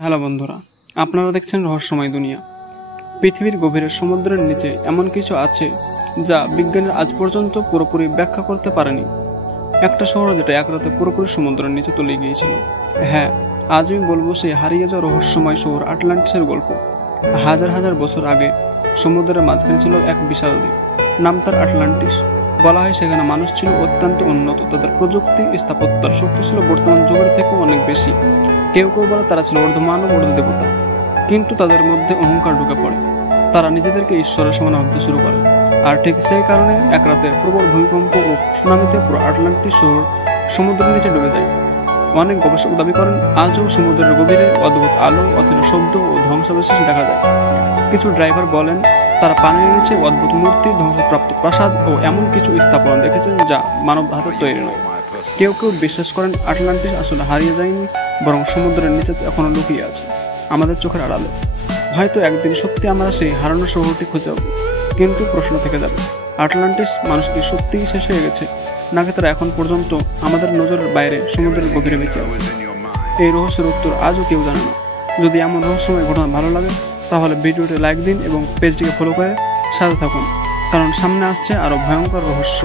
Hello বন্ধুরা, আপনারা দেখছেন রহস্যময় দুনিয়া। পৃথিবীর গভীরের সমুদ্রের নিচে এমন কিছু আছে যা বিজ্ঞানের আজ পর্যন্ত পুরোপুরি ব্যাখ্যা করতে পারেনি। একটা শহর যেটা এক রাতে পুরোপুরি সমুদ্রের নিচে তলিয়ে গিয়েছিল। হ্যাঁ, আজ আমি বলবো সেই হারিয়ে যাওয়া রহস্যময় শহর আটলান্টিসের গল্প। হাজার হাজার বছর আগে সমুদ্রের মাঝখানে ছিল এক বিশাল দ্বীপ, নাম তার আটলান্টিস। বলা হয় সেখানে মানুষ ছিল অত্যন্ত উন্নত, তাদের প্রযুক্তি স্থাপত্যের শক্তি ছিল বর্তমান যুগের থেকেও অনেক বেশি। কেউ কেউ বলে তারা ছিল অর্ধমানব অর্ধদেবতা, কিন্তু তাদের মধ্যে অহংকার ঢুকে পড়ে। তারা নিজেদেরকে ঈশ্বরের সমান ভাবতে শুরু করে। আর ঠিক সেই কারণে এক রাতে প্রবল ভূমিকম্প ও সুনামিতে পুরো আটলান্টিস শহর সমুদ্রের নিচে ডুবে যায়। অনেক গবেষক দাবি করেন আজও সমুদ্রের গভীরে অদ্ভুত আলো, অচেনা শব্দ ও ধ্বংসাবশেষ দেখা যায়। কিছু ড্রাইভার বলেন তারা পানির নিচে অদ্ভুত মূর্তি, ধ্বংসপ্রাপ্ত প্রাসাদ ও এমন কিছু স্থাপনা দেখেছেন যা মানব হাতের তৈরি নয়। কেউ কেউ বিশ্বাস করেন আটলান্টিস আসলে হারিয়ে যায়নি, বরং সমুদ্রের নিচে এখনো লুকিয়ে আছে, আমাদের চোখের আড়ালে। হয়তো একদিন সত্যি আমরা সেই হারানো শহরটি খুঁজে পাবো। কিন্তু প্রশ্ন থেকে যাবে, আটলান্টিস মানুষ কি সত্যিই শেষ হয়ে গেছে, নাকি তারা এখন পর্যন্ত আমাদের নজরের বাইরে সমুদ্রের গভীরে বেঁচে আছে? এই রহস্যের উত্তর আজও কেউ জানে না। যদি এমন রহস্যময় ঘটনা ভালো লাগে তাহলে ভিডিওটি লাইক দিন এবং পেজটিকে ফলো করে সাথে থাকুন, কারণ সামনে আসছে আরও ভয়ঙ্কর রহস্য।